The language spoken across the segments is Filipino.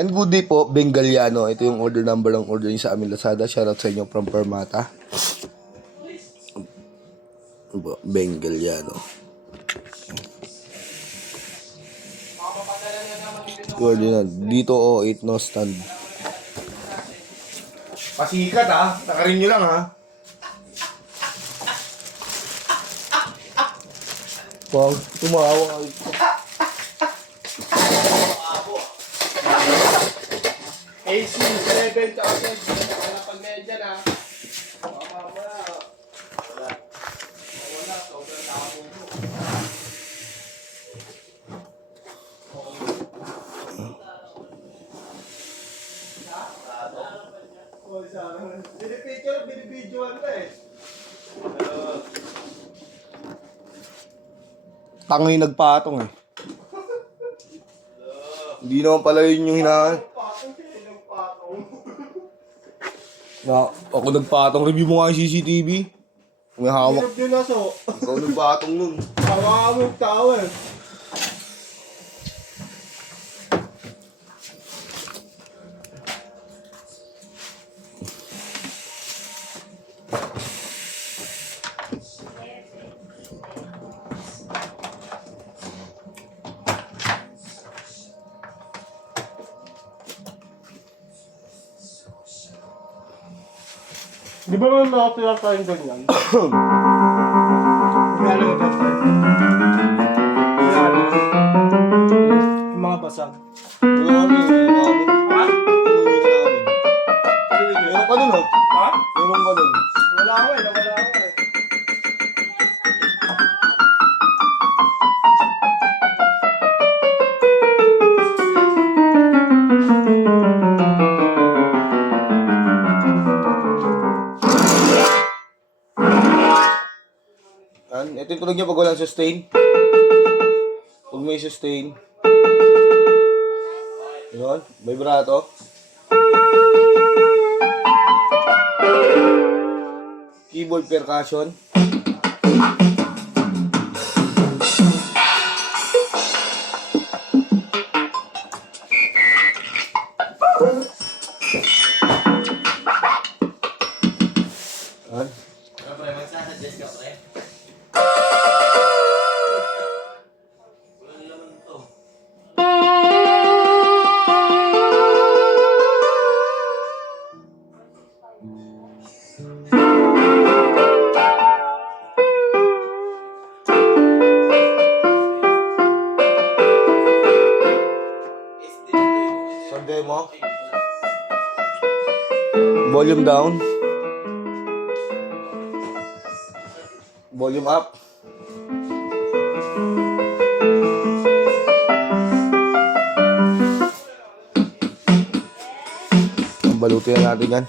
And good day po, Bengaliano. Ito yung order number ng order niyo sa amin Lazada. Shoutout sa inyo from Permata. Bengaliano. Coordinate. Dito o 8 no stand. Pasikat ha. Nakarin nyo lang ha. Pag tumawa ka ito. AC 7,000. Wala pag medya na. Wala. Sobrang tapong mo. Binipicturean ka eh. Tangay nagpatong eh. Hindi naman pala yun yung hinahan. Na, ako nagpatong. Review mo nga yung CCTV. May hawak. Hirap yun aso. Ikaw nagpatong nun. Hawakan mo yung tao eh. Di ba naman nakatira tayong ganyan? Gala mo ba tayo? Gala. Yung mga basag. Wala kami. Ha? Meron pa dun oh. Ha? Meron pa dun. Wala ako eh. Nawala ako eh. Ito yung tunog niya pag walang sustain. Pag may sustain. Yun, vibrato. Keyboard percussion. Yan. Sa demo. Volume down. Volume up. Balutin na natin yan.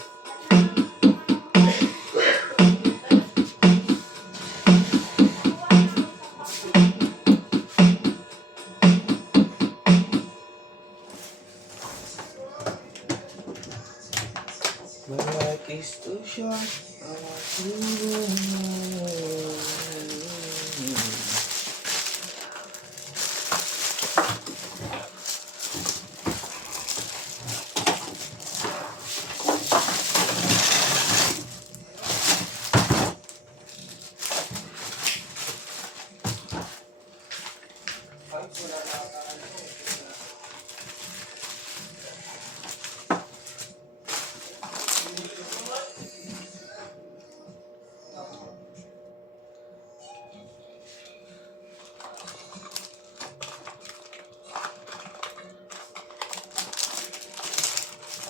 My life is too short. I want to know.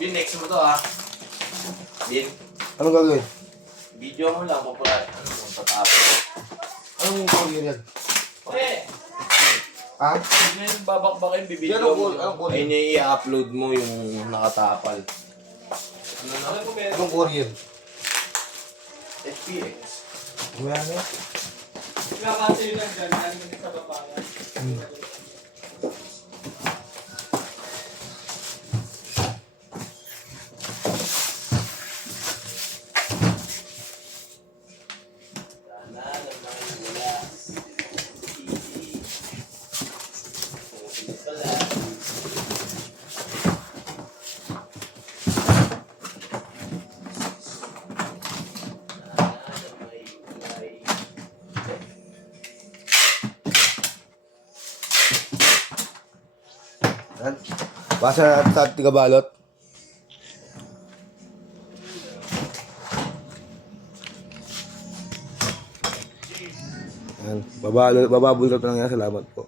Bin, next mo to ha. Bin, Anong gagawin? video mo lang, popular. Ano mo, tatapos. Anong courier yan? Okay. Ha? Hindi mo yung babakbakin, bibidyo Anong mo. anong courier? Ayun yung i-upload mo yung nakatapal. Ano na? Anong courier? FPX. Gumaya na yan. Kakasa yun lang dyan. Yan sa babangan. Yan. Basa natin sa ating kabalot. Yan. Bababulot na lang yan. Salamat po.